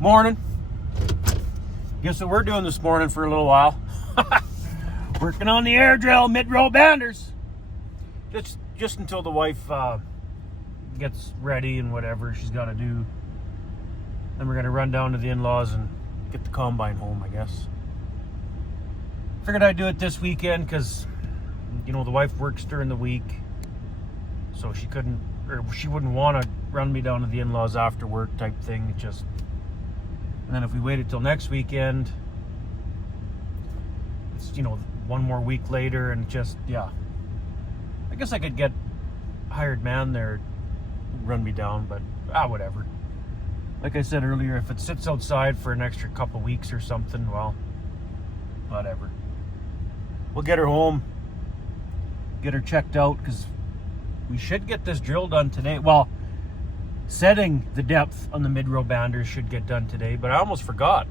Morning. Guess what we're doing this morning for a little while? Working on the air drill, mid-row banders. Just until the wife gets ready and whatever she's got to do. Then we're going to run down to the in-laws and get the combine home, I guess. Figured I'd do it this weekend because, you know, the wife works during the week. So she wouldn't want to run me down to the in-laws after work type thing. And then if we waited till next weekend, it's, you know, one more week later and yeah. I guess I could get a hired man there to run me down, but whatever. Like I said earlier, if it sits outside for an extra couple weeks or something, well, whatever. We'll get her home, get her checked out, because we should get this drill done today. Well, setting the depth on the mid-row banders should get done today, but I almost forgot.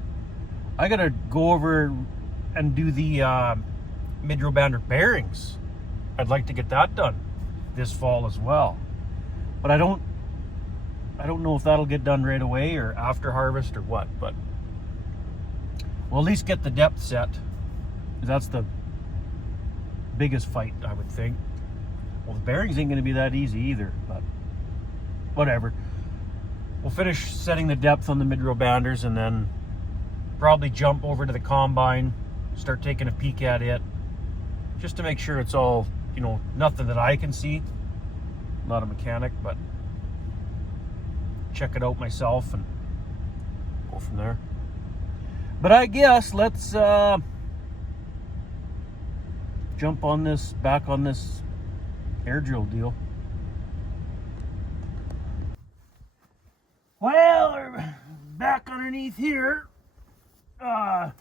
I gotta go over and do the mid-row bander bearings. I'd like to get that done this fall as well, but I don't know if that'll get done right away or after harvest or what, but we'll at least get the depth set. That's the biggest fight, I would think. Well, the bearings ain't gonna be that easy either, but whatever. We'll finish setting the depth on the mid-row banders and then probably jump over to the combine, start taking a peek at it, just to make sure it's all, you know, nothing that I can see. I'm not a mechanic, but check it out myself and go from there. But I guess let's jump on back on this air drill deal. Well, we're back underneath here. Man,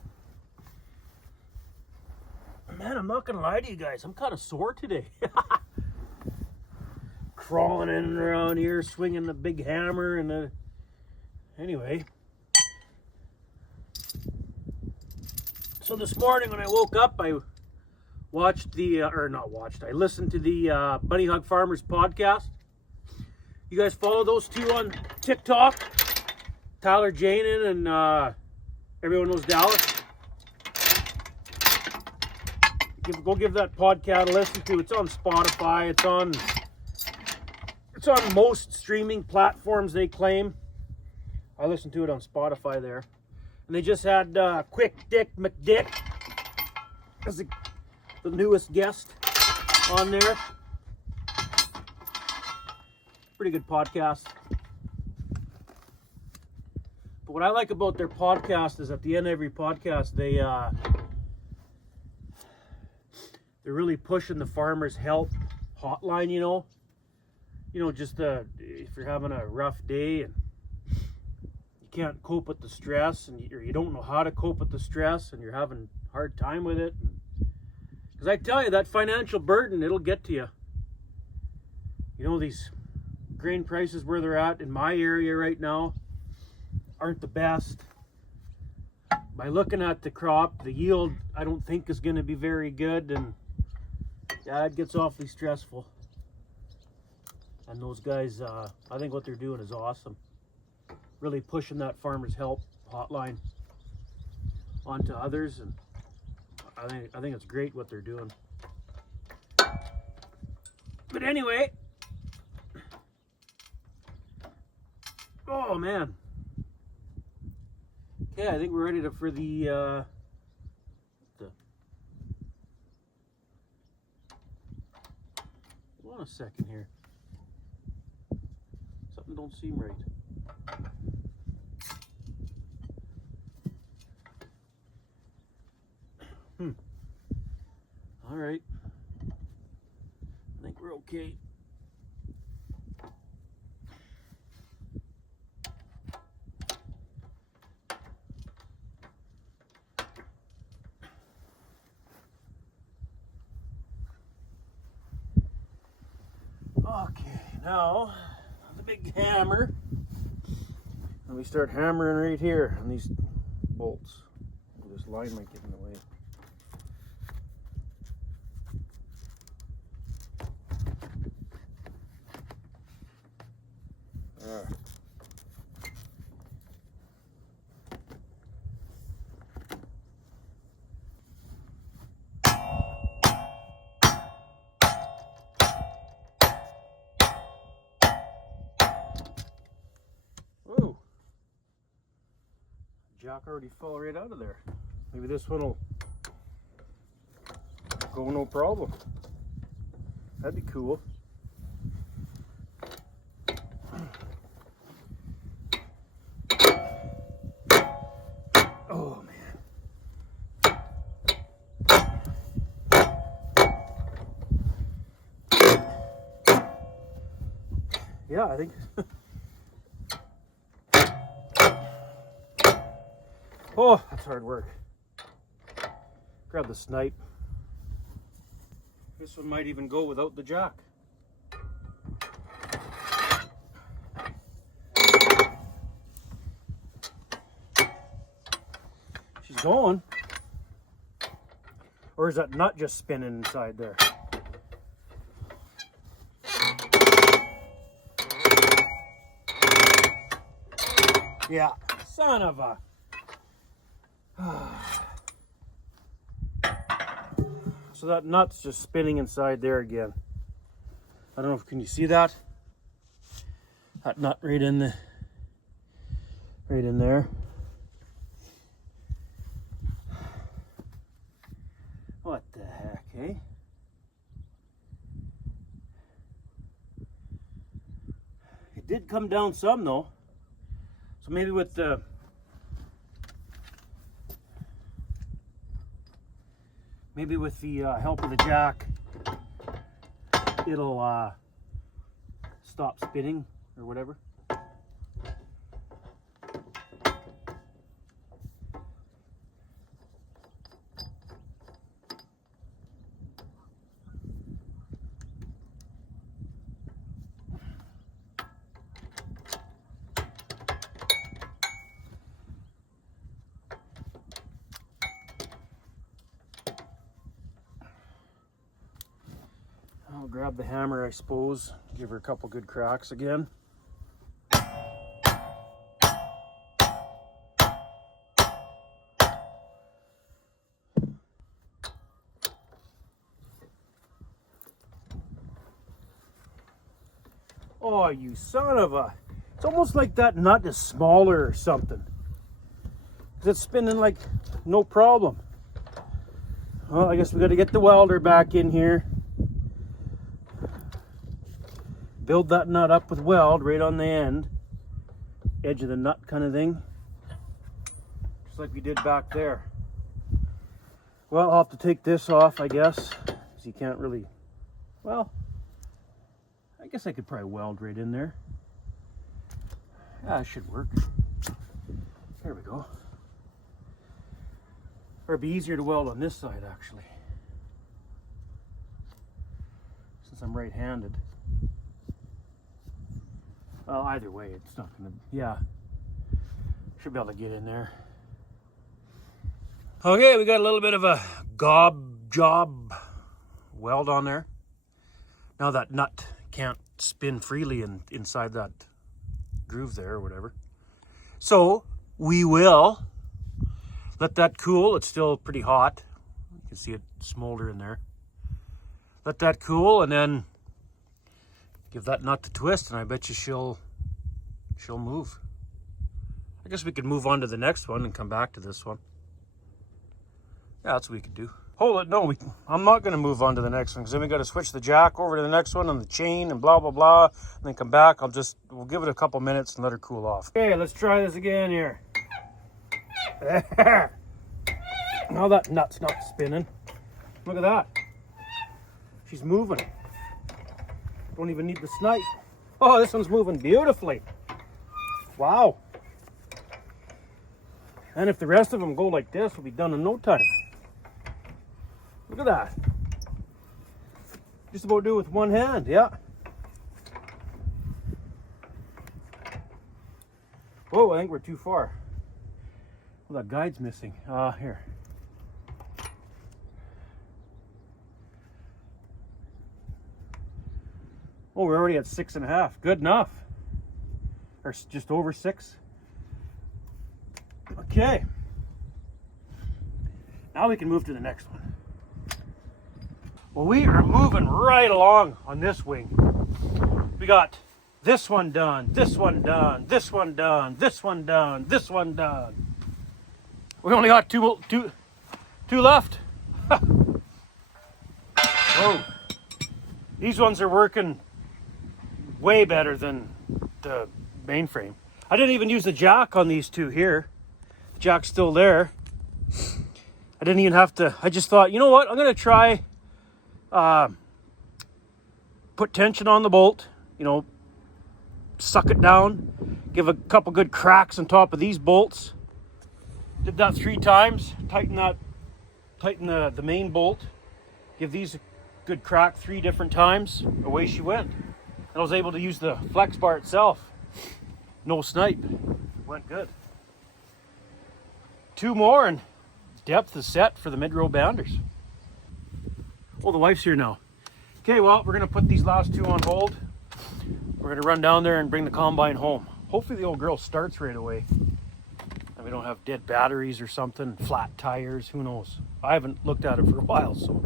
I'm not gonna lie to you guys, I'm kind of sore today. Crawling in and around here, swinging the big hammer and anyway. So this morning when I woke up, I watched I listened to the Bunny Hug Farmers podcast. You guys follow those two on TikTok? Tyler Janin and Everyone Knows Dallas. Go give that podcast a listen to. It's on Spotify. It's on most streaming platforms, they claim. I listened to it on Spotify there. And they just had Quick Dick McDick as the newest guest on there. Pretty good podcast. But what I like about their podcast is at the end of every podcast, they're really pushing the Farmers Help hotline, you know. You know, just if you're having a rough day and you can't cope with the stress, or you don't know how to cope with the stress, and you're having a hard time with it. Because I tell you, that financial burden, it'll get to you. You know, these grain prices where they're at in my area right now aren't the best. By looking at the crop, the yield I don't think is going to be very good, and yeah, it gets awfully stressful. And those guys, I think what they're doing is awesome. Really pushing that Farmers Help hotline onto others, and I think it's great what they're doing. But anyway, oh man. Okay, I think we're ready for the hold on a second here. Something don't seem right. All right. I think we're okay. Okay, now the big hammer, and we start hammering right here on these bolts. This line might get in the way. Jack already fell right out of there. Maybe this one will go no problem. That'd be cool. Oh man. Yeah, I think. Oh, that's hard work. Grab the snipe. This one might even go without the jack. She's going. Or is that nut just spinning inside there? Yeah, son of a... So that nut's just spinning inside there again. I don't know if can you see that? That nut right in there. What the heck, eh? It did come down some though. So maybe with the help of the jack, it'll stop spinning or whatever. I'll grab the hammer, I suppose, give her a couple good cracks again. Oh, you son of a... It's almost like that nut is smaller or something. 'Cause it's spinning like no problem. Well, I guess we got to get the welder back in here. Build that nut up with weld right on the end. Edge of the nut kind of thing. Just like we did back there. Well, I'll have to take this off, I guess. Because you can't really... Well, I guess I could probably weld right in there. Yeah, it should work. There we go. Or it'd be easier to weld on this side, actually. Since I'm right-handed. Well, either way, it's not gonna, yeah. Should be able to get in there. Okay, we got a little bit of a job weld on there. Now that nut can't spin freely inside that groove there or whatever. So we will let that cool. It's still pretty hot. You can see it smolder in there. Let that cool and then give that nut a twist, and I bet you she'll move. I guess we could move on to the next one and come back to this one. Yeah, that's what we could do. Hold it, no, I'm not going to move on to the next one because then we got to switch the jack over to the next one and the chain and blah, blah, blah, and then come back. We'll give it a couple minutes and let her cool off. Okay, let's try this again here. There. Now that nut's not spinning. Look at that. She's moving. Don't even need the snipe. Oh, this one's moving beautifully. Wow. And if the rest of them go like this, we'll be done in no time. Look at that. Just about do it with one hand, yeah. Oh, I think we're too far. Well, that guide's missing. Here. Oh, we're already at 6.5. Good enough. Or just over 6. Okay. Now we can move to the next one. Well, we are moving right along on this wing. We got this one done, this one done, this one done, this one done, this one done. We only got two left. Whoa. These ones are working way better than the mainframe. I didn't even use the jack on these two here. The jack's still there. I didn't even have to, I just thought, you know what, I'm gonna try put tension on the bolt, you know, suck it down, give a couple good cracks on top of these bolts. Did that 3 times, tighten the main bolt, give these a good crack 3 different times, away she went. And I was able to use the flex bar itself. No snipe, went good. 2 more and depth is set for the mid-row banders. Oh, the wife's here now. Okay, well, we're gonna put these last 2 on hold. We're gonna run down there and bring the combine home. Hopefully the old girl starts right away. And we don't have dead batteries or something, flat tires, who knows. I haven't looked at it for a while, so.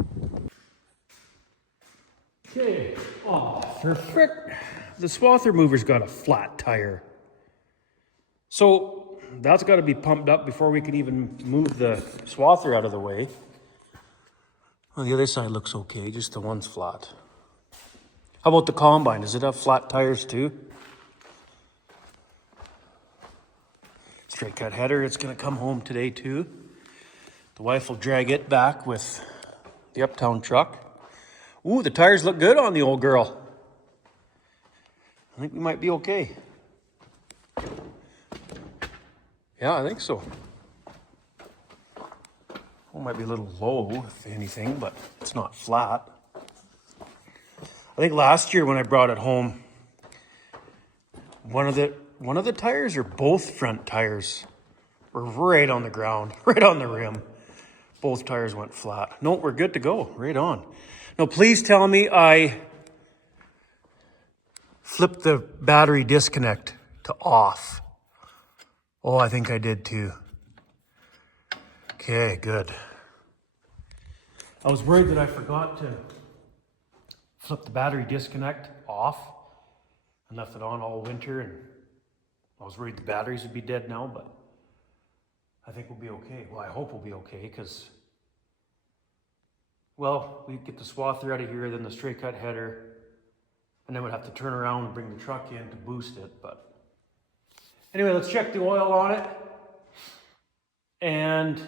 Okay, oh, for frick. The swather mover's got a flat tire. So that's got to be pumped up before we can even move the swather out of the way. Well, the other side looks okay, just the one's flat. How about the combine? Does it have flat tires too? Straight cut header, it's going to come home today too. The wife will drag it back with the Uptown truck. Ooh, the tires look good on the old girl. I think we might be okay. Yeah, I think so. Well, it might be a little low, if anything, but it's not flat. I think last year when I brought it home, one of the tires or both front tires were right on the ground, right on the rim. Both tires went flat. No, we're good to go. Right on. Now, please tell me I flipped the battery disconnect to off. Oh, I think I did too. Okay, good. I was worried that I forgot to flip the battery disconnect off and left it on all winter, and I was worried the batteries would be dead now, but I think we'll be okay. Well, I hope we'll be okay because, well, we get the swather out of here, then the straight cut header, and then we'd have to turn around and bring the truck in to boost it, but anyway, let's check the oil on it, and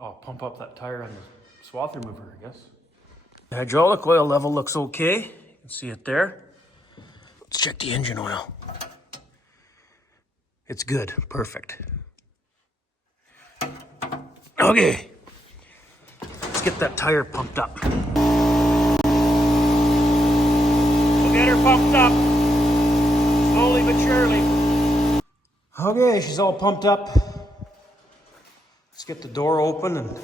I'll pump up that tire on the swather mover, I guess. The hydraulic oil level looks okay. You can see it there. Let's check the engine oil. It's good, perfect. Okay, let's get that tire pumped up. We'll get her pumped up. Slowly but surely. Okay, she's all pumped up. Let's get the door open and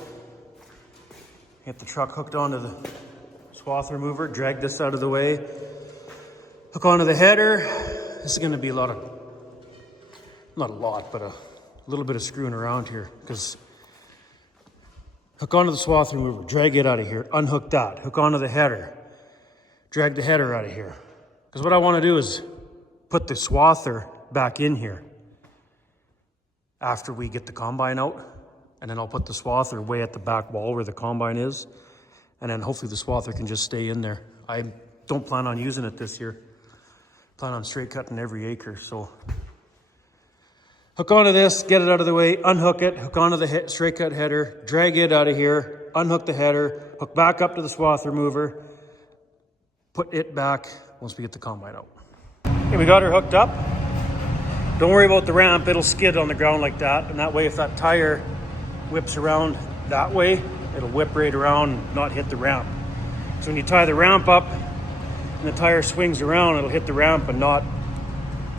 get the truck hooked onto the swather mover. Drag this out of the way. Hook onto the header. This is going to be not a lot, but a little bit of screwing around here, because hook onto the swather mover, drag it out of here, unhook that, hook onto the header, drag the header out of here. Because what I want to do is put the swather back in here after we get the combine out, and then I'll put the swather way at the back wall where the combine is, and then hopefully the swather can just stay in there. I don't plan on using it this year. Plan on straight cutting every acre, so hook onto this, get it out of the way, unhook it, hook onto the straight cut header, drag it out of here, unhook the header, hook back up to the swather mover, put it back once we get the combine out. Okay, we got her hooked up. Don't worry about the ramp, it'll skid on the ground like that, and that way if that tire whips around that way, it'll whip right around and not hit the ramp. So when you tie the ramp up and the tire swings around, it'll hit the ramp and not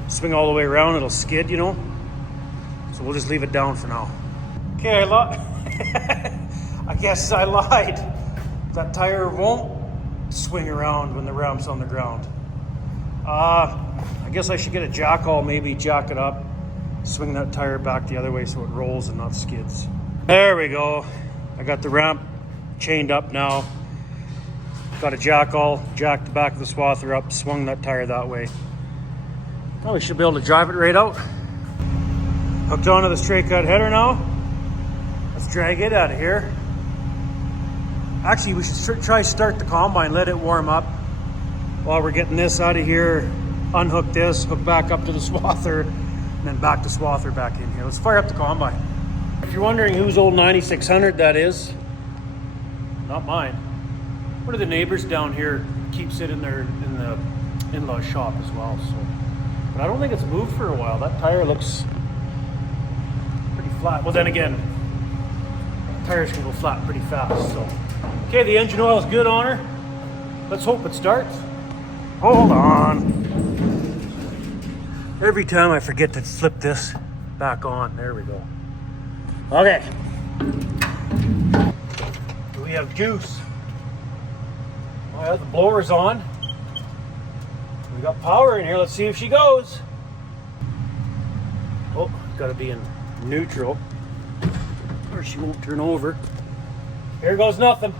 swing all the way around, it'll skid, you know? So we'll just leave it down for now. Okay, I guess I lied. That tire won't swing around when the ramp's on the ground. I guess I should get a jackal, maybe jack it up, swing that tire back the other way so it rolls and not skids. There we go. I got the ramp chained up now. Got a jackal, jacked the back of the swather up, swung that tire that way. Well, we should be able to drive it right out. Hooked onto the straight cut header now. Let's drag it out of here. Actually, we should try start the combine, let it warm up while we're getting this out of here. Unhook this, hook back up to the swather, and then back to swather back in here. Let's fire up the combine. If you're wondering whose old 9600 that is, not mine. One of the neighbors down here keeps it in the in-law shop as well. So, but I don't think it's moved for a while. That tire looks pretty flat. Well, then again, tires can go flat pretty fast. So, okay, the engine oil is good on her. Let's hope it starts. Hold on. Every time I forget to flip this back on. There we go. Okay. We have juice. Oh yeah, the blower's on. We got power in here. Let's see if she goes. Oh, gotta be in neutral or she won't turn over. Here goes nothing.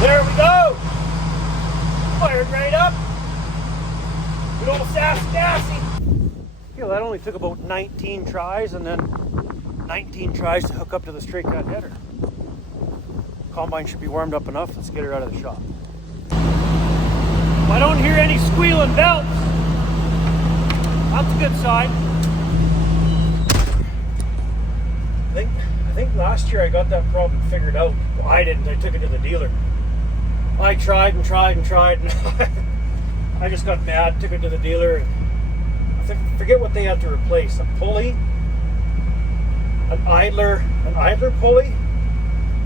There we go. Fired right up. Good old Sassy Massey. You know, that only took about 19 tries and then 19 tries to hook up to the straight cut header. Combine should be warmed up enough. Let's get her out of the shop. I don't hear any squealing belts. That's a good sign. I think last year I got that problem figured out. Well, I didn't. I took it to the dealer. I tried and tried and tried, and I just got mad. Took it to the dealer. I forget what they had to replace. A pulley, an idler pulley,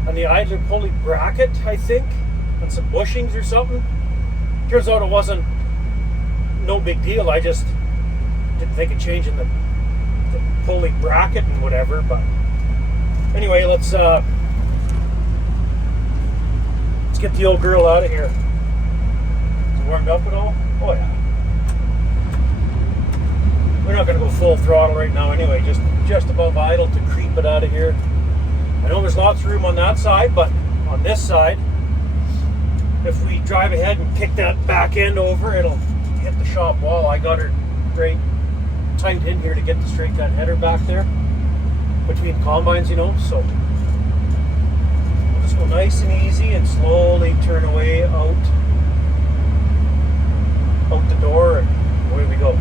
and the idler pulley bracket, I think, and some bushings or something. Turns out it wasn't no big deal. I just didn't think of changing the pulley bracket and whatever. But anyway, let's get the old girl out of here. Is it warmed up at all? Oh yeah. We're not going to go full throttle right now anyway, just above idle to creep it out of here. I know there's lots of room on that side, but on this side, if we drive ahead and kick that back end over, it'll hit the shop wall. I got her right tight in here to get the straight cut header back there between combines, you know, so we'll just go nice and easy and slowly turn away out the door, and away we go.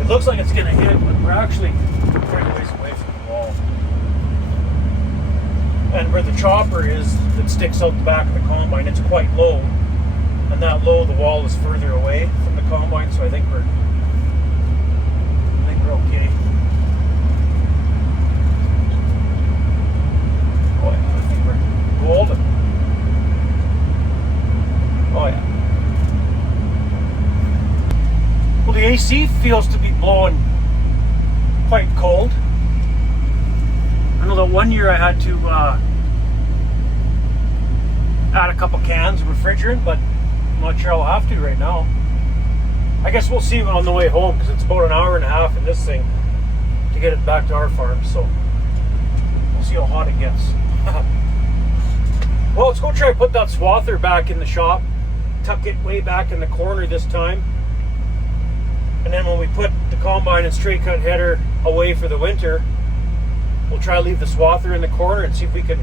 It looks like it's going to hit, but we're actually quite a ways away from the wall. And where the chopper is that sticks out the back of the combine, it's quite low. And that low, the wall is further away from the combine, so I think we're okay. Oh yeah, I think we're golden. Oh yeah. Well, the AC feels to be blowing quite cold. I know that one year I had to add a couple cans of refrigerant, but I'm not sure I'll have to right now. I guess we'll see on the way home, because it's about an hour and a half in this thing to get it back to our farm, so we'll see how hot it gets. Well, let's go try to put that swather back in the shop, tuck it way back in the corner this time, and then when we put the combine and straight cut header away for the winter, we'll try to leave the swather in the corner and see if we can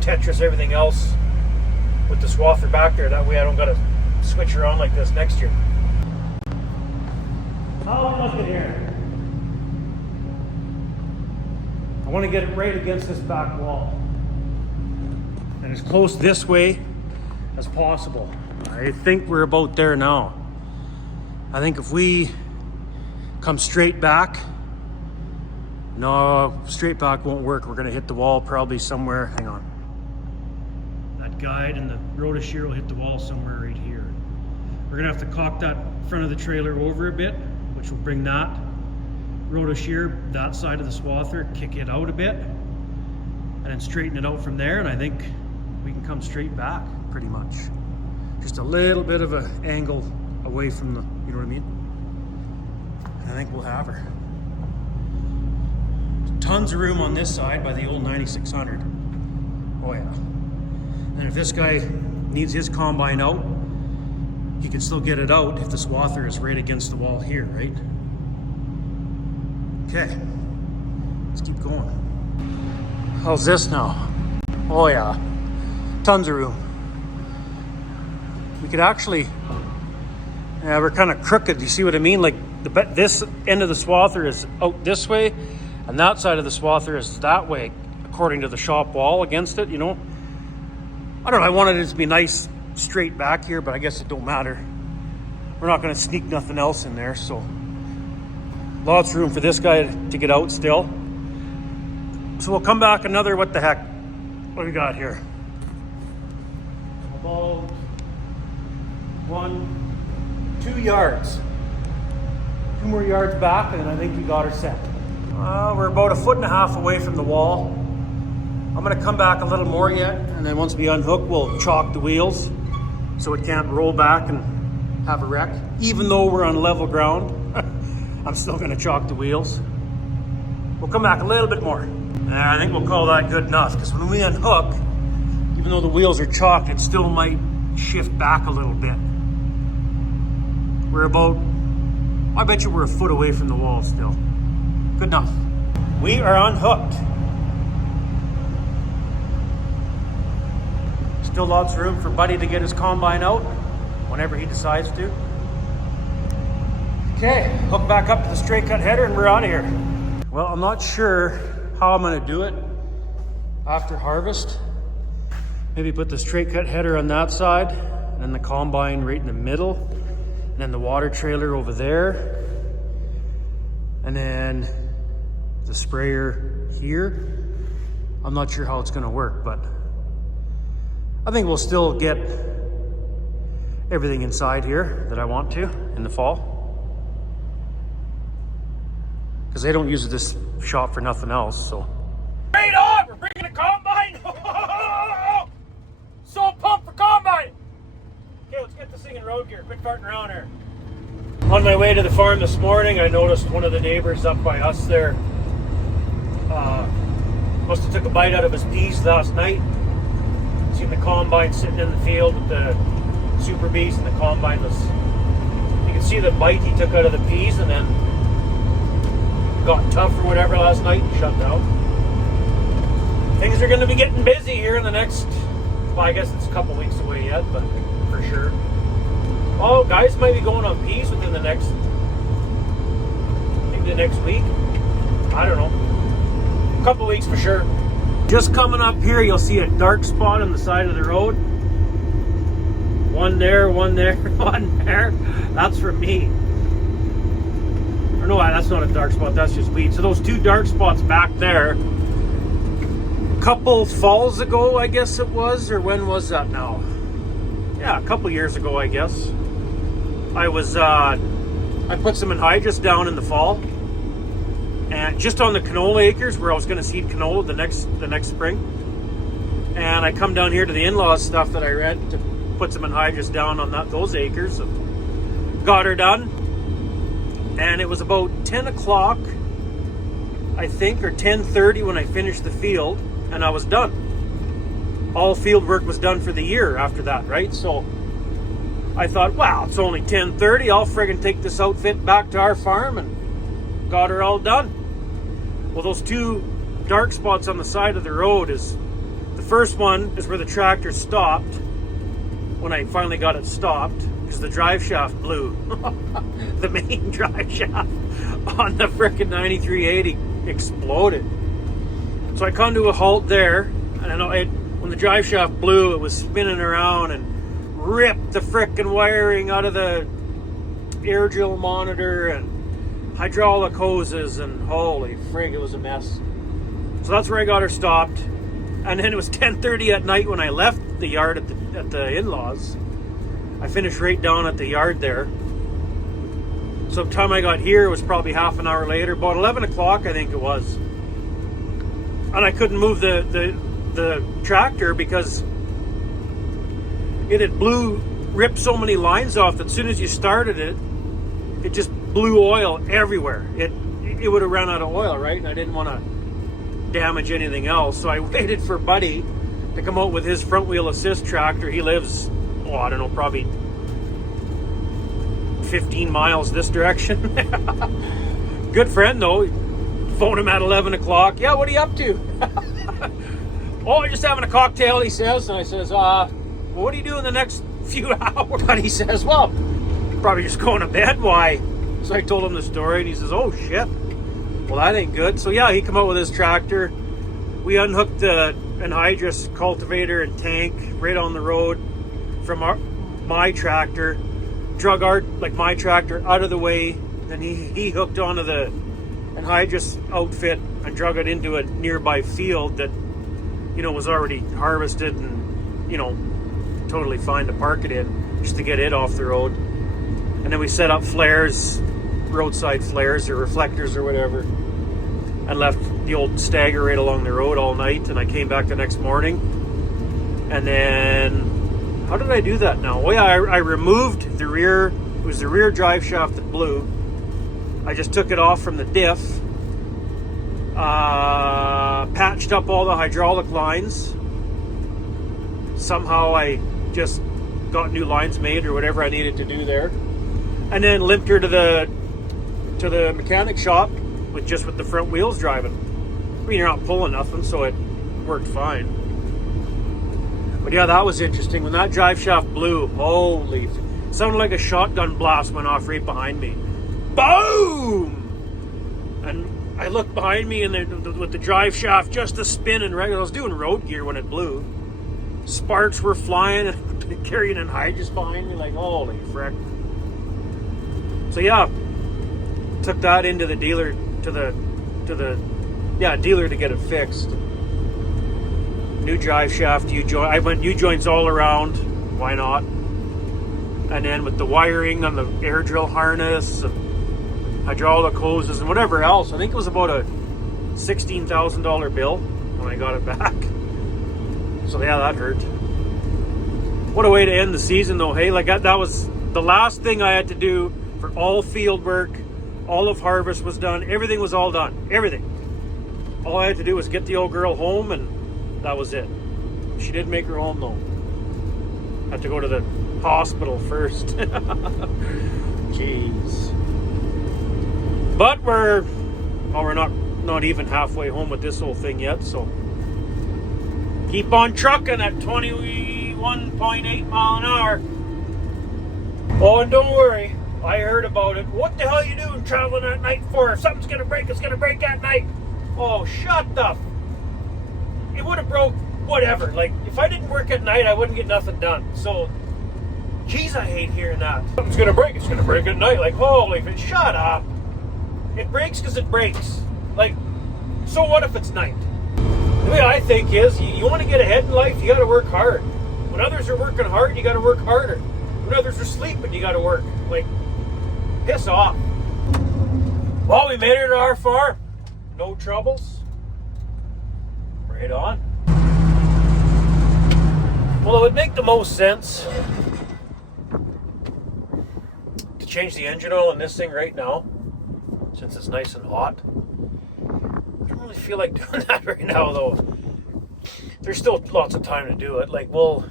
Tetris everything else with the swather back there. That way I don't got to switch her on like this next year. Oh, look at here. I want to get it right against this back wall. And as close this way as possible. I think we're about there now. I think if we come straight back, no, straight back won't work. We're going to hit the wall probably somewhere. Hang on. That guide and the rotor shear will hit the wall somewhere right here. We're going to have to cock that front of the trailer over a bit, which will bring that rotor shear, that side of the swather, kick it out a bit, and then straighten it out from there. And I think we can come straight back pretty much. Just a little bit of an angle away from the, you know what I mean? I think we'll have her. Tons of room on this side by the old 9600. Oh yeah. And if this guy needs his combine out, you can still get it out if the swather is right against the wall here, right? Okay, let's keep going. How's this now? Oh yeah, tons of room. We could actually, yeah, we're kind of crooked. You see what I mean? Like this end of the swather is out this way, and that side of the swather is that way, according to the shop wall against it, you know? I don't know, I wanted it to be nice straight back here, but I guess it don't matter. We're not gonna sneak nothing else in there, so. Lots of room for this guy to get out still. So we'll come back another, what the heck? What do we got here? About 2 yards. 2 more yards back, and I think we got her set. We're about 1.5 feet away from the wall. I'm gonna come back a little more yet, and then once we unhook, we'll chalk the wheels so it can't roll back and have a wreck. Even though we're on level ground, I'm still gonna chalk the wheels. We'll come back a little bit more. I think we'll call that good enough, because when we unhook, even though the wheels are chalked, it still might shift back a little bit. We're about, I bet you we're 1 foot away from the wall still. Good enough. We are unhooked. Still lots of room for Buddy to get his combine out whenever he decides to. Okay, hook back up to the straight cut header and we're out of here. Well, I'm not sure how I'm gonna do it after harvest. Maybe put the straight cut header on that side, and then the combine right in the middle, and then the water trailer over there, and then the sprayer here. I'm not sure how it's gonna work, but I think we'll still get everything inside here that I want to in the fall. Because they don't use this shop for nothing else, so. Right on! We're bringing a combine! So pumped for combine! Okay, let's get this thing in road gear. Quit farting around here. On my way to the farm this morning, I noticed one of the neighbors up by us there must have took a bite out of his peas last night. Seen the combine sitting in the field with the super bees, and the combine was, you can see the bite he took out of the peas, and then got tough or whatever last night and shut down. Things are going to be getting busy here in the next, well, I guess it's a couple weeks away yet, but for sure. Oh, guys might be going on peas within the next, maybe the next week. I don't know. A couple weeks for sure. Just coming up here, you'll see a dark spot on the side of the road. One there, one there, one there. That's for me. Or no, that's not a dark spot, that's just weed. So those 2 dark spots back there, a couple falls ago, I guess it was, or when was that now? Yeah, a couple years ago, I guess. I put some anhydrous down in the fall, and just on the canola acres where I was gonna seed canola the next spring. And I come down here to the in-laws stuff that I read to put some anhydrous down on those acres. And got her done. And it was about 10 o'clock, I think, or 10:30 when I finished the field, and I was done. All field work was done for the year after that, right? So I thought, wow, it's only 10:30. I'll friggin' take this outfit back to our farm, and got her all done. Well, those 2 dark spots on the side of the road is, the first one is where the tractor stopped when I finally got it stopped, because the drive shaft blew. The main drive shaft on the frickin' 9380 exploded. So I come to a halt there, and when the drive shaft blew, it was spinning around and ripped the frickin' wiring out of the air drill monitor and hydraulic hoses, and holy frig, it was a mess. So that's where I got her stopped. And then it was 10:30 at night when I left the yard at the in-laws. I finished right down at the yard there. So by the time I got here, it was probably half an hour later, about 11 o'clock, I think it was. And I couldn't move the tractor because it had ripped so many lines off that as soon as you started it, it just blew oil everywhere. It would have run out of oil, right? And I didn't want to damage anything else. So I waited for Buddy to come out with his front wheel assist tractor. He lives, I don't know, probably 15 miles this direction. Good friend though. Phone him at 11 o'clock. Yeah, what are you up to? Oh, just having a cocktail, he says. And I says, well, what do you do in the next few hours? And he says, well, probably just going to bed. Why? So I told him the story, and he says, oh shit, well, that ain't good. So yeah, he come out with his tractor. We unhooked the anhydrous cultivator and tank right on the road from my tractor, drug my tractor out of the way. Then he hooked onto the anhydrous outfit and drug it into a nearby field that, you know, was already harvested and, you know, totally fine to park it in, just to get it off the road. And then we set up flares, roadside flares or reflectors or whatever, and left the old stagger right along the road all night. And I came back the next morning, and then how did I do that now? Oh yeah, I removed the rear. It was the rear drive shaft that blew. I just took it off from the diff, patched up all the hydraulic lines. Somehow I just got new lines made or whatever I needed to do there, and then limped her to the mechanic shop with the front wheels driving. I mean, you're not pulling nothing, so it worked fine. But yeah, that was interesting. When that drive shaft blew, holy, it sounded like a shotgun blast went off right behind me. Boom! And I looked behind me, and with the drive shaft just a spinning, right? I was doing road gear when it blew. Sparks were flying and carrying anhydrous behind me, like, holy frick. So yeah, took that into the dealer dealer to get it fixed. New drive shaft, I went U-joints all around. Why not? And then with the wiring on the air drill harness and hydraulic hoses and whatever else, I think it was about a $16,000 bill when I got it back. So yeah, that hurt. What a way to end the season though, hey? Like that was the last thing I had to do for all field work. All of harvest was done. Everything was all done. Everything. All I had to do was get the old girl home, and that was it. She did make her home though. Had to go to the hospital first. Jeez. But we're not even halfway home with this whole thing yet, so keep on trucking at 21.8 mile an hour. Oh, and don't worry, I heard about it. What the hell are you doing traveling at night for? If something's gonna break, it's gonna break at night. Oh, shut the... It would have broke, whatever. Like, if I didn't work at night, I wouldn't get nothing done. So, geez, I hate hearing that. Something's gonna break, it's gonna break at night. Like, holy, shut up. It breaks because it breaks. Like, so what if it's night? The way I think is, you want to get ahead in life, you got to work hard. When others are working hard, you got to work harder. When others are sleeping, you got to work. Like, piss off. Well, we made it to our farm. No troubles. Right on. Well, it would make the most sense to change the engine oil in this thing right now, since it's nice and hot. I don't really feel like doing that right now, though. There's still lots of time to do it. Like, we'll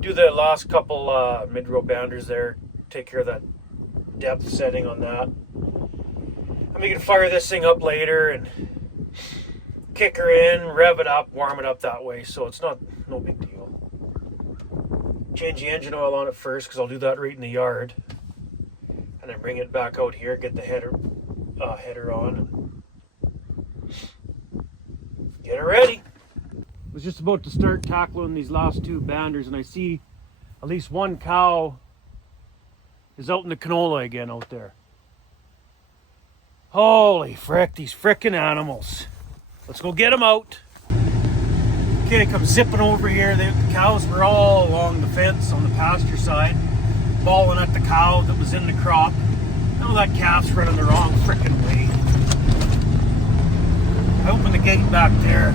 do the last couple mid-row banders there, take care of that depth setting on that. And we can fire this thing up later and kick her in, rev it up, warm it up that way. So it's no big deal. Change the engine oil on it first, because I'll do that right in the yard. And then bring it back out here, get the header on, and get it ready. I was just about to start tackling these last two banders, and I see at least one cow is out in the canola again out there. Holy frick, these frickin' animals. Let's go get them out. Okay, come zipping over here. The cows were all along the fence on the pasture side, bawling at the cow that was in the crop. Now that calf's running the wrong frickin' way. I opened the gate back there.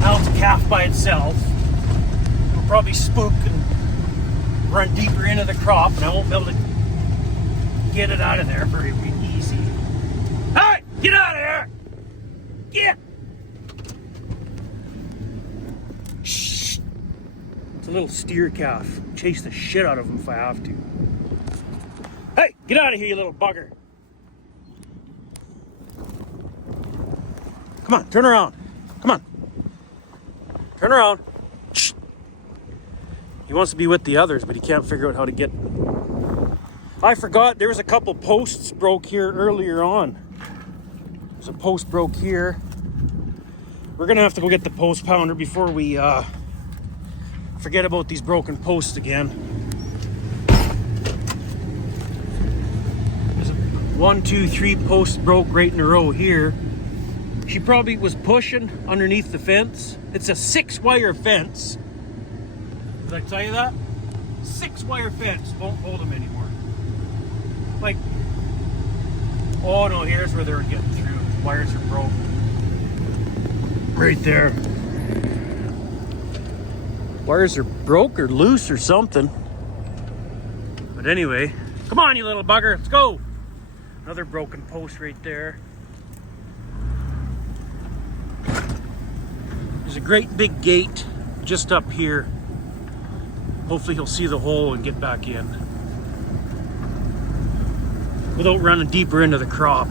Now it's a calf by itself. It'll probably spook and run deeper into the crop, and I won't be able to get it out of there very easy. Hey! Get out of here! Get! Shh! a little steer calf. Chase the shit out of him if I have to. Hey, get out of here, you little bugger. Come on, turn around. Come on. Turn around. Shh. He wants to be with the others, but he can't figure out how to get... I forgot there was a couple posts broke here earlier on. There's a post broke here. We're gonna have to go get the post pounder before we forget about these broken posts again. There's a 1, 2, 3 posts broke right in a row here. She probably was pushing underneath the fence. It's a 6-wire fence. Did I tell you that? 6-wire fence won't hold them anymore. Like, oh no, here's where they were getting through. The wires are broke. Right there. Wires are broke or loose or something. But anyway, come on, you little bugger, let's go. Another broken post right there. There's a great big gate just up here. Hopefully he'll see the hole and get back in without running deeper into the crop.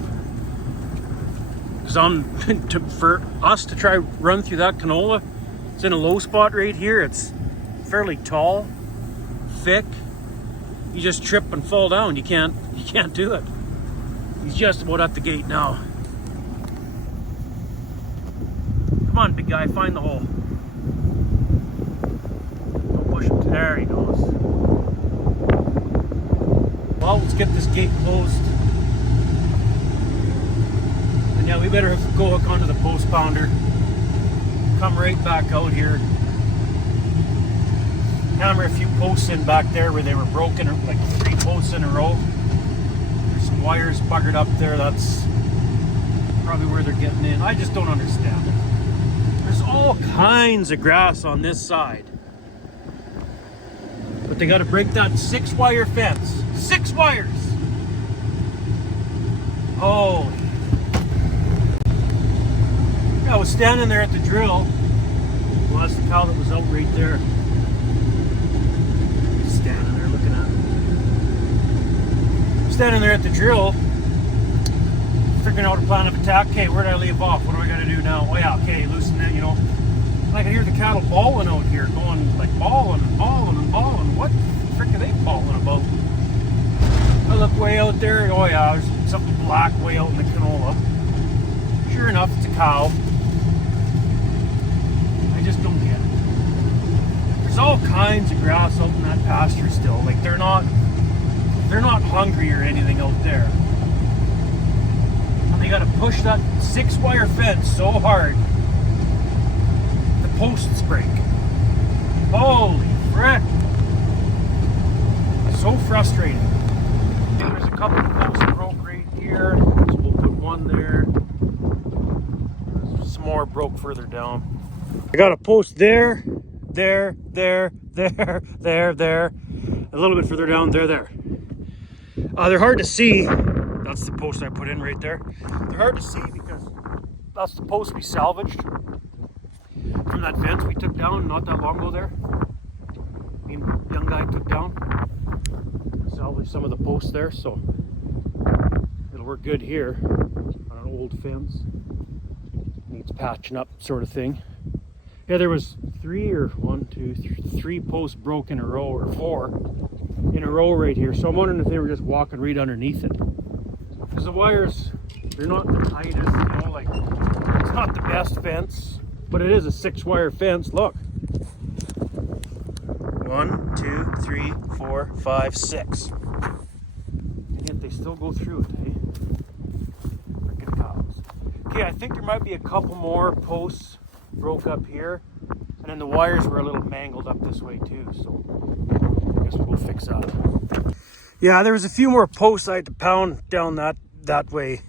Because for us to try run through that canola, it's in a low spot right here. It's fairly tall, thick. You just trip and fall down. You can't do it. He's just about at the gate now. Come on, big guy, find the hole. Don't push him. There he goes. Well, let's get this gate closed. And yeah, we better go hook onto the post pounder. Come right back out here. Hammer a few posts in back there where they were broken, like 3 posts in a row. There's some wires buggered up there. That's probably where they're getting in. I just don't understand it. There's all kinds of grass on this side. But they got to break that 6-wire fence. 6 wires! Holy. Yeah, I was standing there at the drill. Well, that's the cow that was out right there. Just standing there looking at it. Standing there at the drill, figuring out a plan of attack. Okay, where did I leave off? What do I got to do now? Oh yeah, okay, loosen that, you know. And I can hear the cattle bawling out here, going like bawling and bawling and bawling. What the frick are they bawling about? I look way out there, oh yeah, there's something black way out in the canola. Sure enough, it's a cow. I just don't get it. There's all kinds of grass out in that pasture still. Like they're not hungry or anything out there. And they gotta push that 6-wire fence so hard the posts break. Holy frick. So frustrating. There's a couple of posts broke right here, so we'll put one there. There's some more broke further down. I got a post there, there, there, there, there, there. A little bit further down, there. They're hard to see. That's the post I put in right there. They're hard to see because that's the post we salvaged from that fence we took down not that long ago there. Me and the young guy took down. Salvage some of the posts there, so it'll work good here on an old fence. Needs patching up, sort of thing. Yeah, there was 3 posts broke in a row, or 4 in a row right here. So I'm wondering if they were just walking right underneath it. Because the wires, they're not the tightest, you know, like it's not the best fence, but it is a 6-wire fence. Look. 1, 2, 3, 4, 5, 6. And yet they still go through it, eh? Freaking cows. Okay, I think there might be a couple more posts broke up here. And then the wires were a little mangled up this way too, so I guess we'll fix that. Yeah, there was a few more posts I had to pound down that way.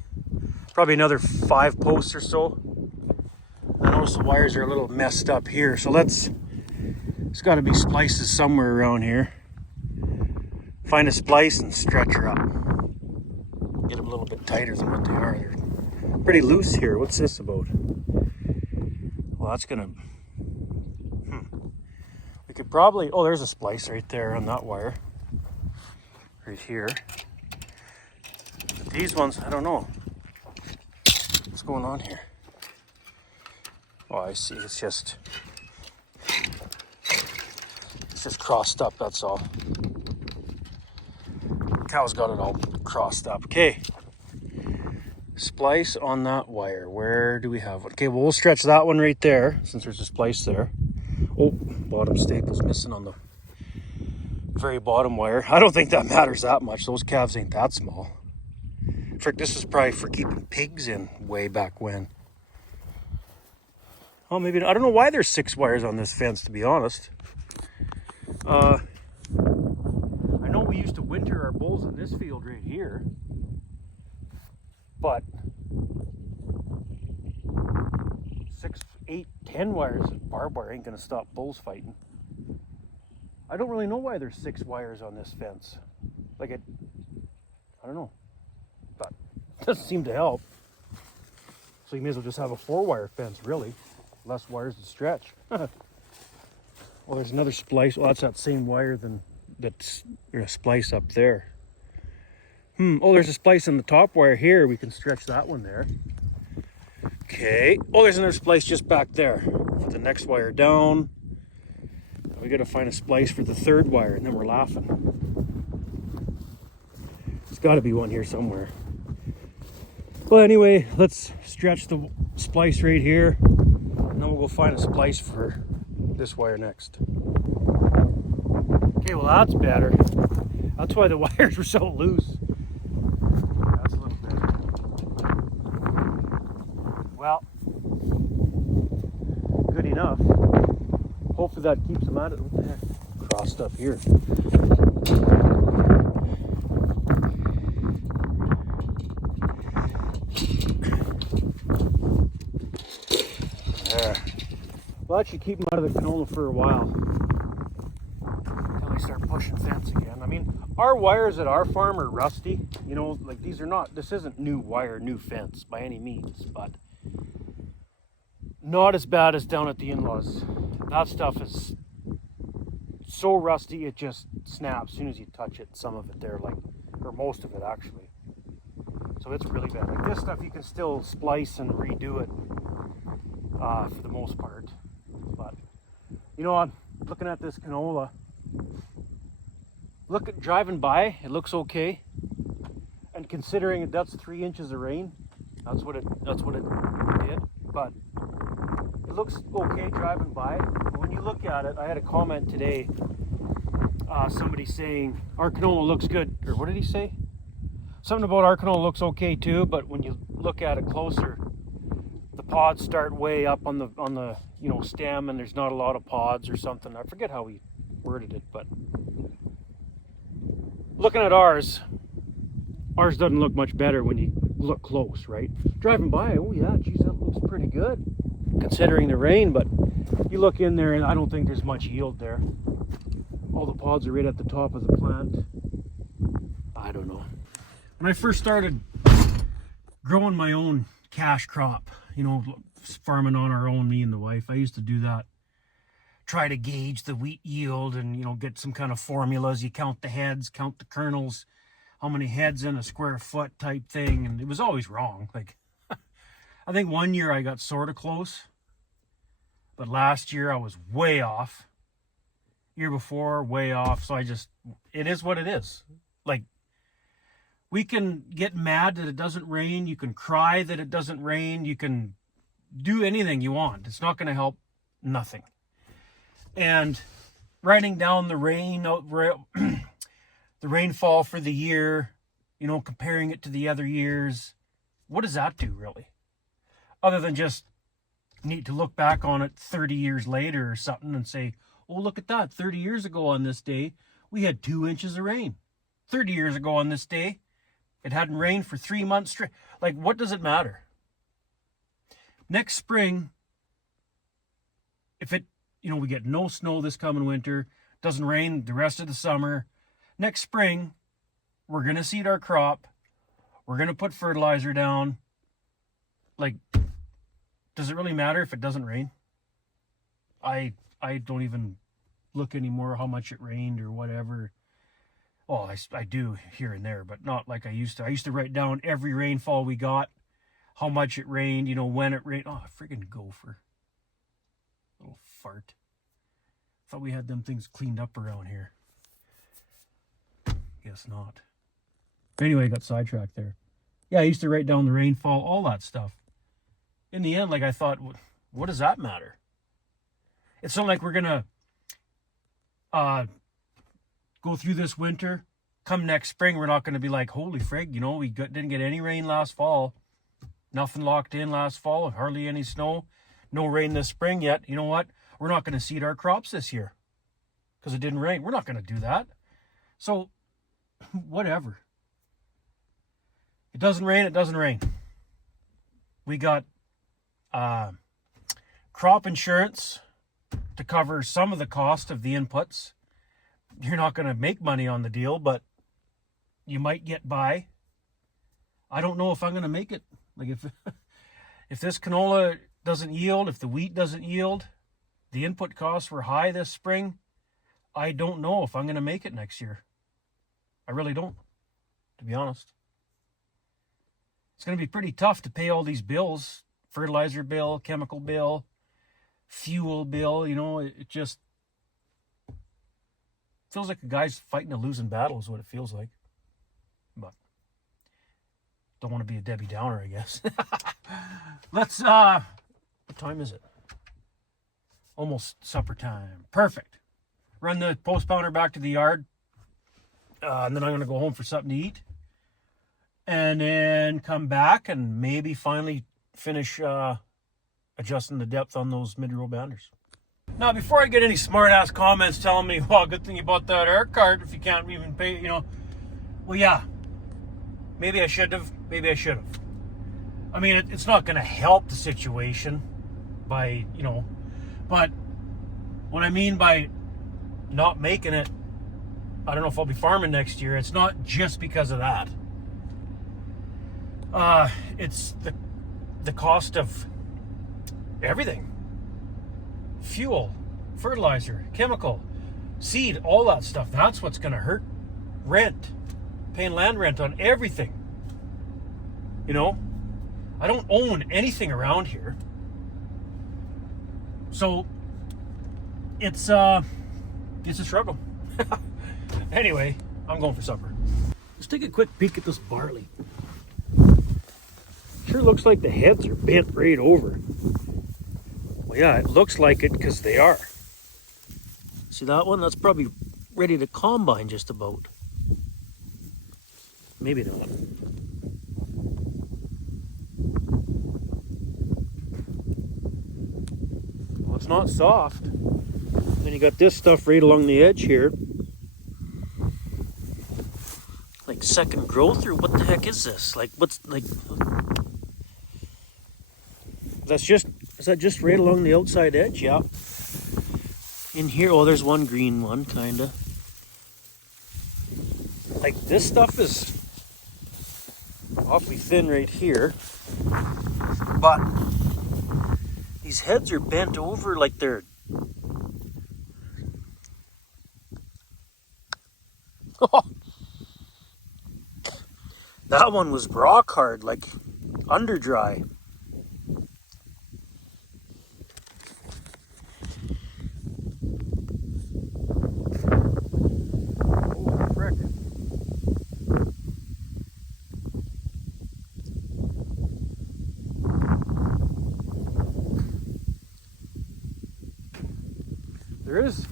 Probably another 5 posts or so. I notice the wires are a little messed up here, so there's got to be splices somewhere around here. Find a splice and stretch her up. Get them a little bit tighter than what they are. They're pretty loose here. What's this about? Well, that's gonna... We could probably, oh, there's a splice right there on that wire. Right here. But these ones, I don't know. What's going on here? Oh, I see. It's just crossed up, that's all. Cow's got it all crossed up. Okay. Splice on that wire. Where do we have it? Okay, well, we'll stretch that one right there since there's a splice there. Oh, bottom staple's missing on the very bottom wire. I don't think that matters that much. Those calves ain't that small. Frick, this is probably for keeping pigs in way back when. Oh, maybe, I don't know why there's 6 wires on this fence, to be honest. I know we used to winter our bulls in this field right here, but 6, 8, 10 wires of barbed wire ain't gonna stop bulls fighting. I don't really know why there's 6 wires on this fence. Like I don't know, but it doesn't seem to help. So you may as well just have a 4-wire fence, really. Less wires to stretch. Well, there's another splice. Well, that's that same wire that's a splice up there. Oh, there's a splice in the top wire here. We can stretch that one there. Okay. Oh, there's another splice just back there. Put the next wire down. We got to find a splice for the 3rd wire, and then we're laughing. There's got to be one here somewhere. Well, anyway, let's stretch the splice right here, and then we'll go find a splice for this wire next. Okay, well, that's better. That's why the wires were so loose. That's a little better. Well, good enough. Hopefully that keeps them out of it. What the heck? Crossed up here. There. Well, that should keep them out of the canola for a while. Until they start pushing fence again. I mean, our wires at our farm are rusty. You know, like these are not, this isn't new wire, new fence by any means, but not as bad as down at the in-laws. That stuff is so rusty, it just snaps as soon as you touch it. Some of it there, like, or most of it actually. So it's really bad. Like this stuff, you can still splice and redo it for the most part. But, you know, I'm looking at this canola. Look at driving by, it looks okay. And considering that's 3 inches of rain, that's what it did. But it looks okay driving by. But when you look at it, I had a comment today, somebody saying our canola looks good, or what did he say? Something about our canola looks okay too, but when you look at it closer, the pods start way up on the stem, and there's not a lot of pods or something. I forget how he worded it, but looking at ours doesn't look much better when you look close, right? Driving by, oh yeah, geez, that looks pretty good considering the rain, but you look in there and I don't think there's much yield there. All the pods are right at the top of the plant. I don't know. When I first started growing my own cash crop, you know, farming on our own, me and the wife, I used to do that. Try to gauge the wheat yield and, you know, get some kind of formulas. You count the heads, count the kernels, how many heads in a square foot type thing. And it was always wrong. Like, I think one year I got sort of close, but last year I was way off. Year before, way off. So it is what it is. Like, we can get mad that it doesn't rain. You can cry that it doesn't rain. You can do anything you want. It's not going to help nothing. And writing down the rain, the rainfall for the year, you know, comparing it to the other years, what does that do really? Other than just need to look back on it 30 years later or something and say, oh, look at that. 30 years ago on this day, we had 2 inches of rain. 30 years ago on this day, it hadn't rained for 3 months straight. Like, what does it matter? Next spring, if it, you know, we get no snow this coming winter, doesn't rain the rest of the summer, next spring, we're going to seed our crop. We're going to put fertilizer down. Like, does it really matter if it doesn't rain? I don't even look anymore how much it rained or whatever. Oh, I do here and there, but not like I used to. I used to write down every rainfall we got, how much it rained, you know, when it rained. Oh, friggin' gopher. Little fart. Thought we had them things cleaned up around here. Guess not. Anyway, I got sidetracked there. Yeah, I used to write down the rainfall, all that stuff. In the end, like I thought, what does that matter? It's not like we're going to go through this winter. Come next spring, we're not going to be like, holy frig, you know, we didn't get any rain last fall. Nothing locked in last fall, hardly any snow. No rain this spring yet. You know what? We're not going to seed our crops this year because it didn't rain. We're not going to do that. So, whatever. It doesn't rain, it doesn't rain. We got crop insurance to cover some of the cost of the inputs. You're not going to make money on the deal, but you might get by. I don't know if I'm going to make it. Like if this canola doesn't yield, if the wheat doesn't yield, the input costs were high this spring, I don't know if I'm going to make it next year. I really don't, to be honest. It's going to be pretty tough to pay all these bills, fertilizer bill, chemical bill, fuel bill, you know, it just feels like a guy's fighting a losing battle is what it feels like. But don't want to be a Debbie Downer, I guess. Let's, what time is it? Almost supper time. Perfect. Run the postpounder back to the yard. And then I'm going to go home for something to eat. And then come back and maybe finally finish adjusting the depth on those mid-row banders. Now, before I get any smart-ass comments telling me, well, good thing you bought that air card if you can't even pay, you know. Well, yeah. Maybe I should have. Maybe I should have. I mean, it's not going to help the situation by, you know. But what I mean by not making it, I don't know if I'll be farming next year. It's not just because of that. It's the cost of everything. Fuel, fertilizer, chemical, seed, all that stuff. That's what's going to hurt. Rent, paying land rent on everything. You know, I don't own anything around here. So it's a struggle. Anyway, I'm going for supper. Let's take a quick peek at this barley. Sure looks like the heads are bent right over. Well, yeah, it looks like it because they are. See that one? That's probably ready to combine just about. Maybe not. Well, it's not soft. Then you got this stuff right along the edge here. Like second growth, or what the heck is this? Like, what's like... Is that just right along the outside edge? Yeah. In here, oh, there's one green one, kinda. Like, this stuff is awfully thin right here. But these heads are bent over like they're... That one was rock hard, like under dry. There is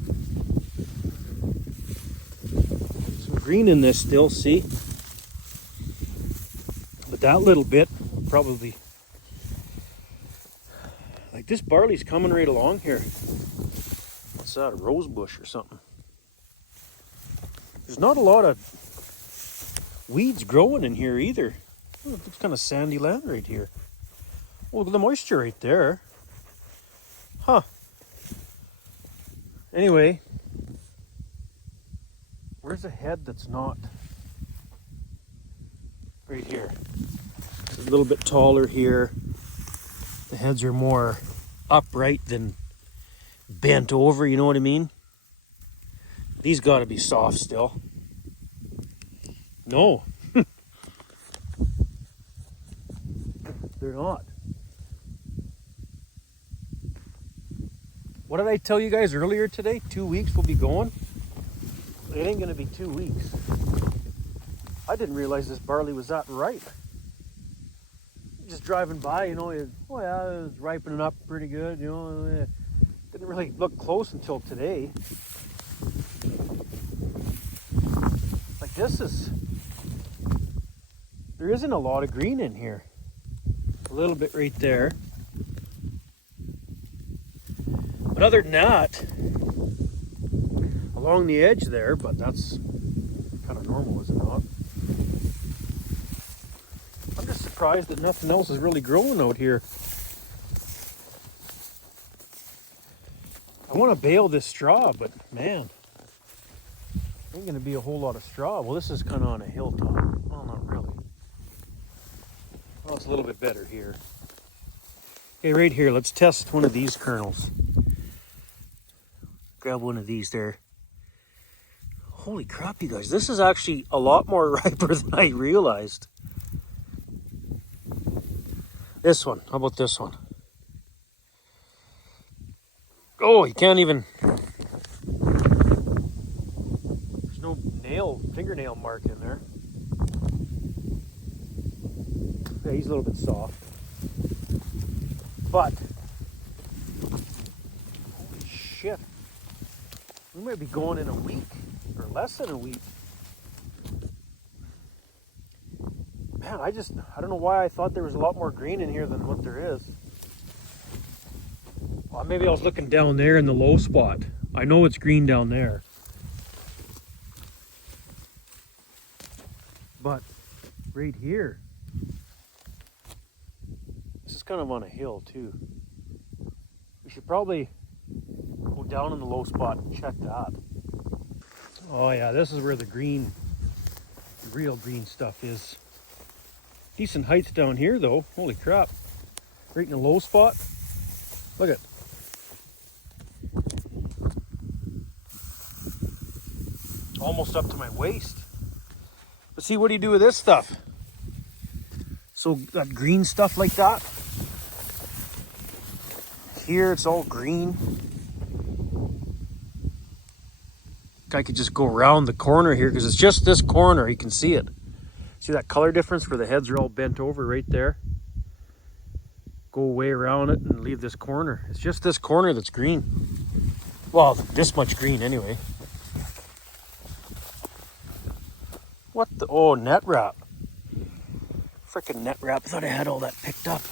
some green in this still, see? But that little bit probably, like this barley's coming right along here. What's that, a rose bush or something? There's not a lot of weeds growing in here either. Oh, it looks kind of sandy land right here. Oh, the moisture right there. Huh. Anyway, where's a head that's not? Right here. It's a little bit taller here. The heads are more upright than bent over, you know what I mean? These got to be soft still. No. They're not. What did I tell you guys earlier today? 2 weeks we'll be going. It ain't going to be 2 weeks. I didn't realize this barley was that ripe. Just driving by, you know, it was ripening up pretty good, you know. Didn't really look close until today. Like there isn't a lot of green in here. A little bit right there. But other than that, along the edge there, but that's kind of normal, is it not? I'm just surprised that nothing else is really growing out here. I want to bale this straw, but man, ain't going to be a whole lot of straw. Well, this is kind of on a hilltop. Well, not really. Well, it's a little bit better here. Okay, right here, let's test one of these kernels. Grab one of these there. Holy crap, you guys. This is actually a lot more riper than I realized. This one. How about this one? Oh, you can't even... There's no fingernail mark in there. Yeah, he's a little bit soft. But... Holy shit. We might be going in a week, or less than a week. Man, I don't know why I thought there was a lot more green in here than what there is. Well, maybe I was looking down there in the low spot. I know it's green down there. But right here, this is kind of on a hill too. We should probably go down in the low spot and check that. Oh yeah, this is where the real green stuff is. Decent heights down here though. Holy crap. Right in the low spot. Look at. Almost up to my waist. But see, what do you do with this stuff? So that green stuff like that. Here it's all green. I could just go around the corner here because it's just this corner. You can see it. See that color difference where the heads are all bent over right there? Go way around it and leave this corner. It's just this corner that's green. Well, this much green anyway. What the? Oh, net wrap. Frickin' net wrap. I thought I had all that picked up.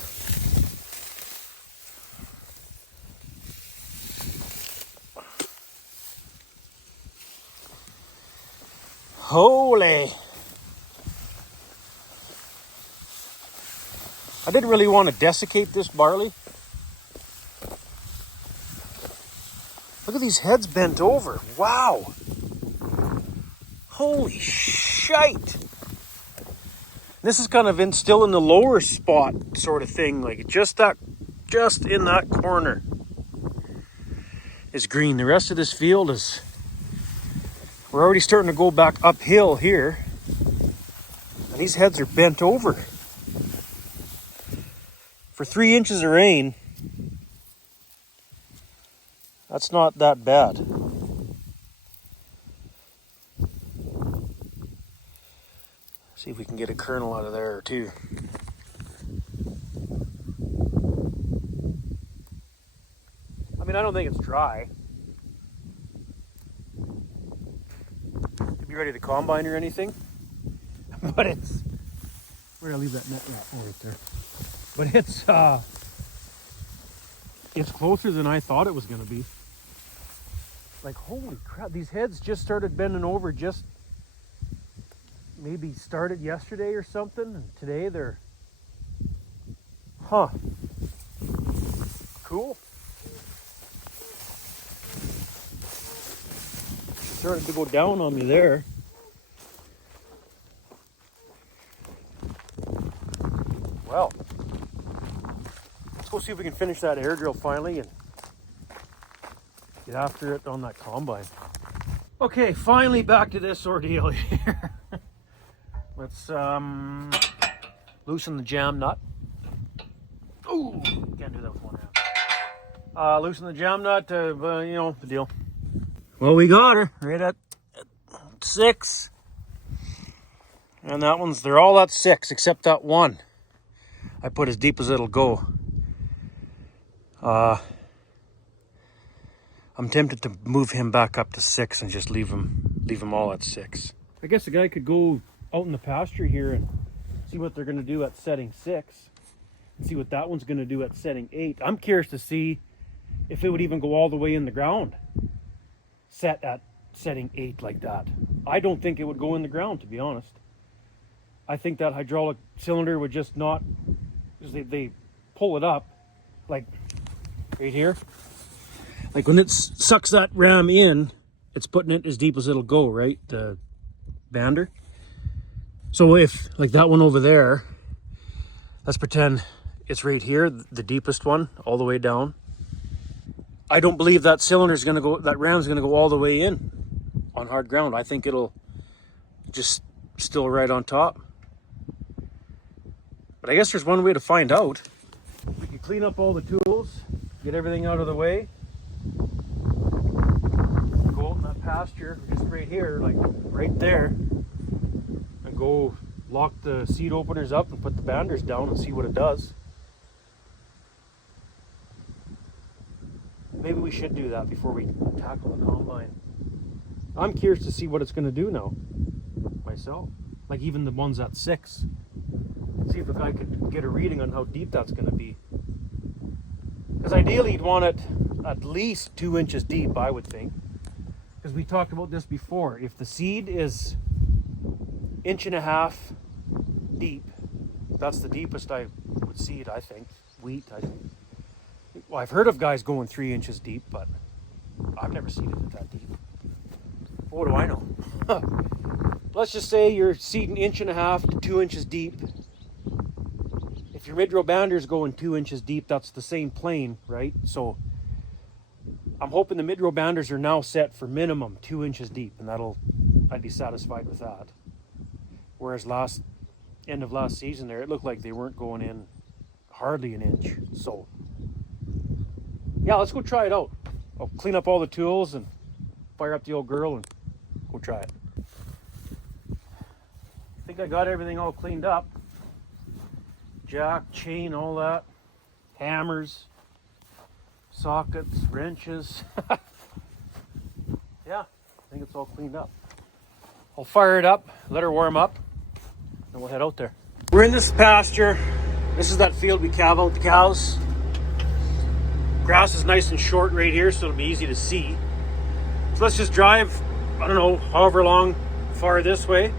Holy. I didn't really want to desiccate this barley. Look at these heads bent over. Wow. Holy shite. This is kind of still in the lower spot sort of thing. Like just in that corner is green. The rest of this field is... We're already starting to go back uphill here. And these heads are bent over. For 3 inches of rain, that's not that bad. See if we can get a kernel out of there too. I mean, I don't think it's dry. To be ready to combine or anything. But it's... Where did I leave that net wrap? Oh, right there. But it's closer than I thought it was going to be. Like, holy crap, these heads just started bending over, just maybe started yesterday or something, and today they're, cool. Started to go down on me there. Well, let's go see if we can finish that air drill finally and get after it on that combine. Okay, finally back to this ordeal here. Let's loosen the jam nut. Ooh, can't do that with one hand. Loosen the jam nut, you know, the deal. Well, we got her right at 6. And that one's, they're all at 6 except that one. I put as deep as it'll go. I'm tempted to move him back up to 6 and just leave him all at 6. I guess the guy could go out in the pasture here and see what they're going to do at setting 6 and see what that one's going to do at setting 8. I'm curious to see if it would even go all the way in the ground set at setting 8 like that. I don't think it would go in the ground, to be honest. I think that hydraulic cylinder would just not, because they pull it up like right here. Like when it sucks that ram in, it's putting it as deep as it'll go, right? The bander. So if, like that one over there, let's pretend it's right here, the deepest one, all the way down. I don't believe that cylinder's gonna go, that ram's gonna go all the way in on hard ground. I think it'll just still right on top. But I guess there's one way to find out. We can clean up all the tools, get everything out of the way. Go out in that pasture, just right here, like right there, and go lock the seat openers up and put the banders down and see what it does. Maybe we should do that before we tackle the combine. I'm curious to see what it's going to do now, myself. Like even the ones at 6. See if I could get a reading on how deep that's going to be. Because ideally you'd want it at least 2 inches deep, I would think. Because we talked about this before. If the seed is 1.5 inches deep, that's the deepest I would seed, I think. Wheat, I think. Well, I've heard of guys going 3 inches deep, but I've never seeded it that deep. What do I know? Let's just say you're seeding 1.5 inches to 2 inches deep. If your mid-row bander's going 2 inches deep, that's the same plane, right? So I'm hoping the mid-row banders are now set for minimum 2 inches deep, and I'd be satisfied with that. Whereas end of last season there, it looked like they weren't going in hardly an inch. So yeah, let's go try it out. I'll clean up all the tools and fire up the old girl and go try it. I think I got everything all cleaned up. Jack, chain, all that. Hammers, sockets, wrenches. Yeah, I think it's all cleaned up. I'll fire it up, let her warm up, and we'll head out there. We're in this pasture. This is that field we calve out the cows. Grass is nice and short right here, so it'll be easy to see. So let's just drive, I don't know, however long, far this way.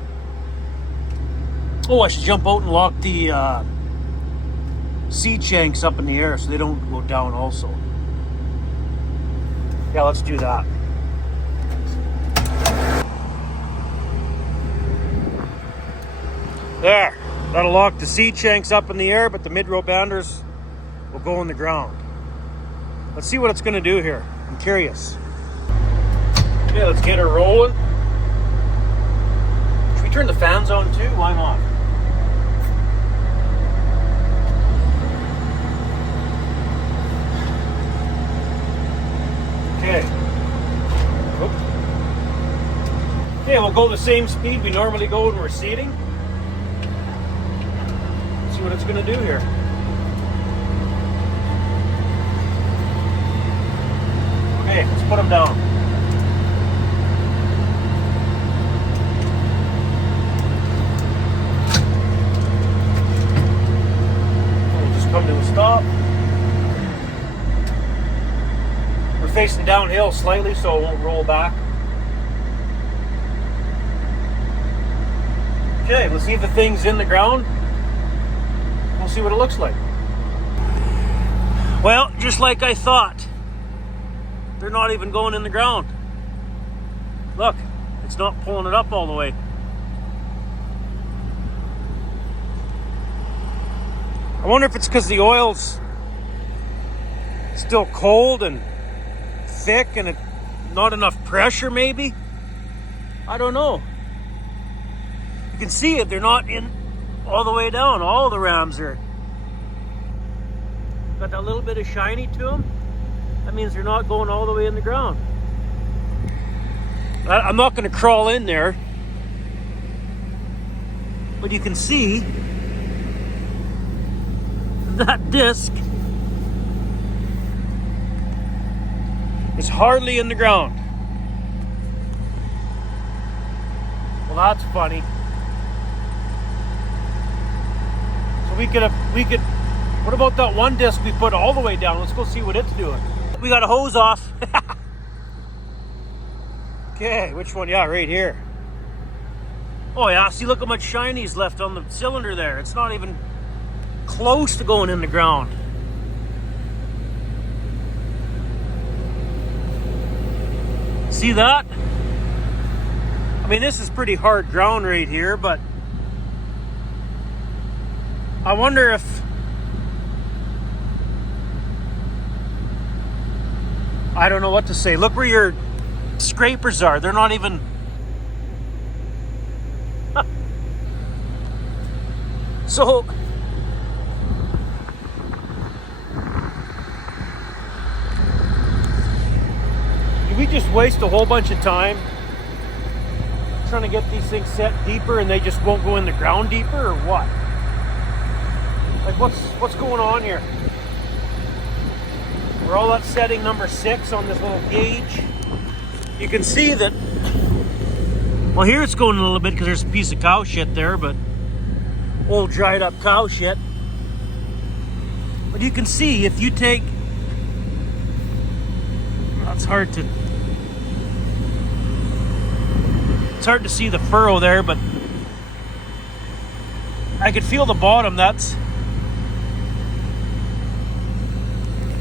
Oh, I should jump out and lock the seed shanks up in the air so they don't go down also. Yeah, let's do that. There, that'll lock the seed shanks up in the air, but the mid-row banders will go in the ground. Let's see what it's going to do here. I'm curious. Okay, let's get her rolling. Should we turn the fans on too? Why not? Okay. Okay, we'll go the same speed we normally go when we're seeding. See what it's going to do here. Okay, let's put them down. We'll just come to a stop. We're facing downhill slightly so it won't roll back. Okay, let's see if the thing's in the ground. We'll see what it looks like. Well, just like I thought. They're not even going in the ground. Look, it's not pulling it up all the way. I wonder if it's because the oil's still cold and thick and not enough pressure maybe. I don't know. You can see it. They're not in all the way down. All the rams are. Got that little bit of shiny to them. That means they're not going all the way in the ground. I'm not going to crawl in there. But you can see that disc is hardly in the ground. Well, that's funny. So we could, what about that one disc we put all the way down? Let's go see what it's doing. We got a hose off. Okay, which one? Yeah, right here. Oh yeah, see, look how much shiny's left on the cylinder there. It's not even close to going in the ground. See that? I mean, this is pretty hard ground right here, but I wonder if, I don't know what to say. Look where your scrapers are. They're not even, so did we just waste a whole bunch of time trying to get these things set deeper and they just won't go in the ground deeper, or what? Like, what's going on here? We're all at setting number 6 on this little gauge. You can see that, well, here it's going a little bit because there's a piece of cow shit there, but old dried up cow shit. But you can see if you take, it's hard to see the furrow there, but I could feel the bottom. That's,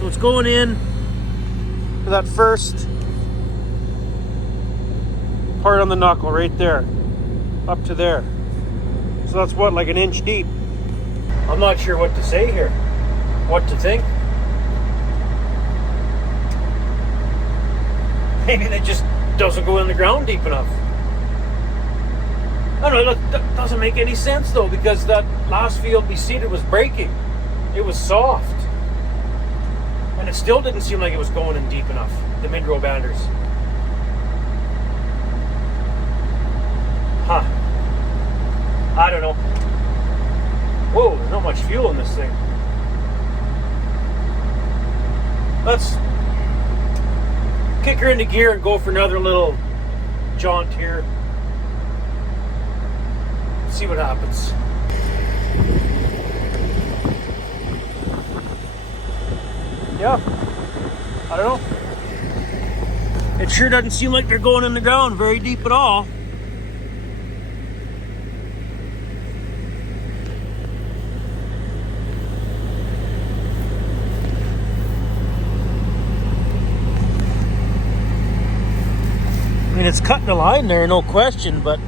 so it's going in to that first part on the knuckle right there, up to there. So that's what, like an inch deep. I'm not sure what to say here, what to think. Maybe that just doesn't go in the ground deep enough. I don't know, that doesn't make any sense though, because that last field we seeded was breaking. It was soft. And it still didn't seem like it was going in deep enough, the mid-row banders. Huh. I don't know. Whoa, there's not much fuel in this thing. Let's kick her into gear and go for another little jaunt here. See what happens. Yeah, I don't know. It sure doesn't seem like they're going in the ground very deep at all. I mean, it's cutting the line there, no question, but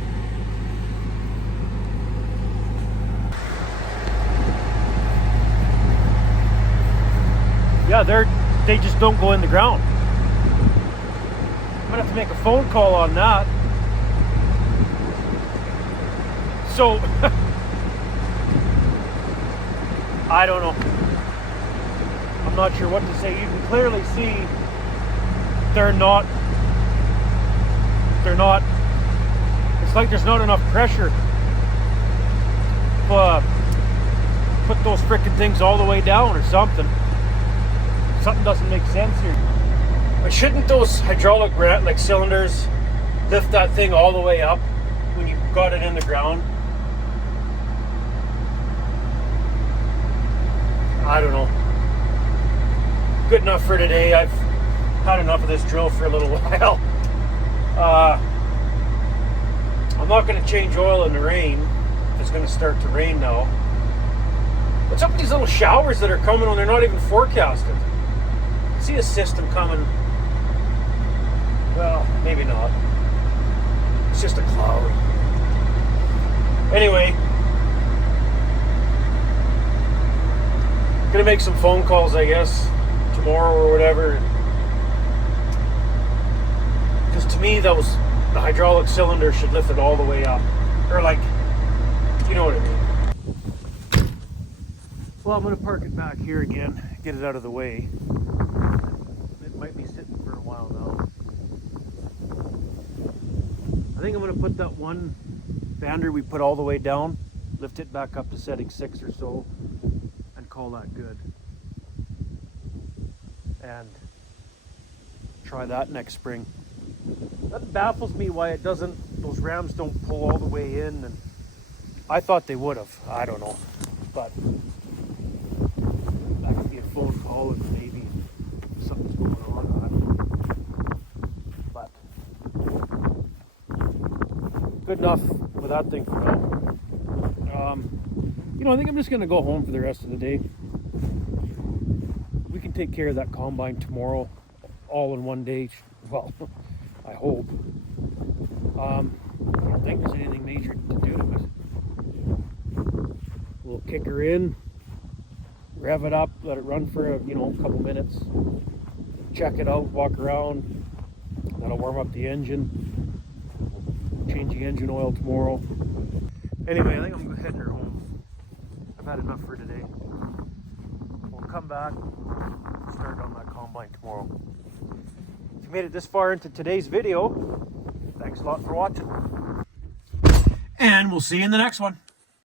yeah, they just don't go in the ground. I'm gonna have to make a phone call on that. So I don't know. I'm not sure what to say. You can clearly see they're not. It's like there's not enough pressure to put those frickin' things all the way down or something. Something doesn't make sense here. But shouldn't those hydraulic like cylinders lift that thing all the way up when you got it in the ground? I don't know. Good enough for today. I've had enough of this drill for a little while. I'm not going to change oil in the rain. It's going to start to rain now. What's up with these little showers that are coming when they're not even forecasted? I see a system coming. Well, maybe not. It's just a cloud. Anyway, gonna make some phone calls, I guess, tomorrow or whatever. Because to me, that was the hydraulic cylinder should lift it all the way up. Or like, you know what I mean. Well, I'm going to park it back here again, get it out of the way. It might be sitting for a while now. I think I'm going to put that one bander we put all the way down, lift it back up to setting 6 or so, and call that good. And try that next spring. That baffles me why it doesn't, those rams don't pull all the way in, and I thought they would have. I don't know. But that could be a phone call and maybe something's going on. I don't know. But good enough with that thing for now. You know, I think I'm just going to go home for the rest of the day. We can take care of that combine tomorrow, all in one day. Well, I hope. I don't think there's anything major to do to it. We'll kick her in, rev it up, let it run for a couple minutes, check it out, walk around. That'll warm up the engine. Change the engine oil tomorrow. Anyway, I think I'm heading her home. I've had enough for today. We'll come back, start on that combine tomorrow. If you made it this far into today's video, thanks a lot for watching. And we'll see you in the next one.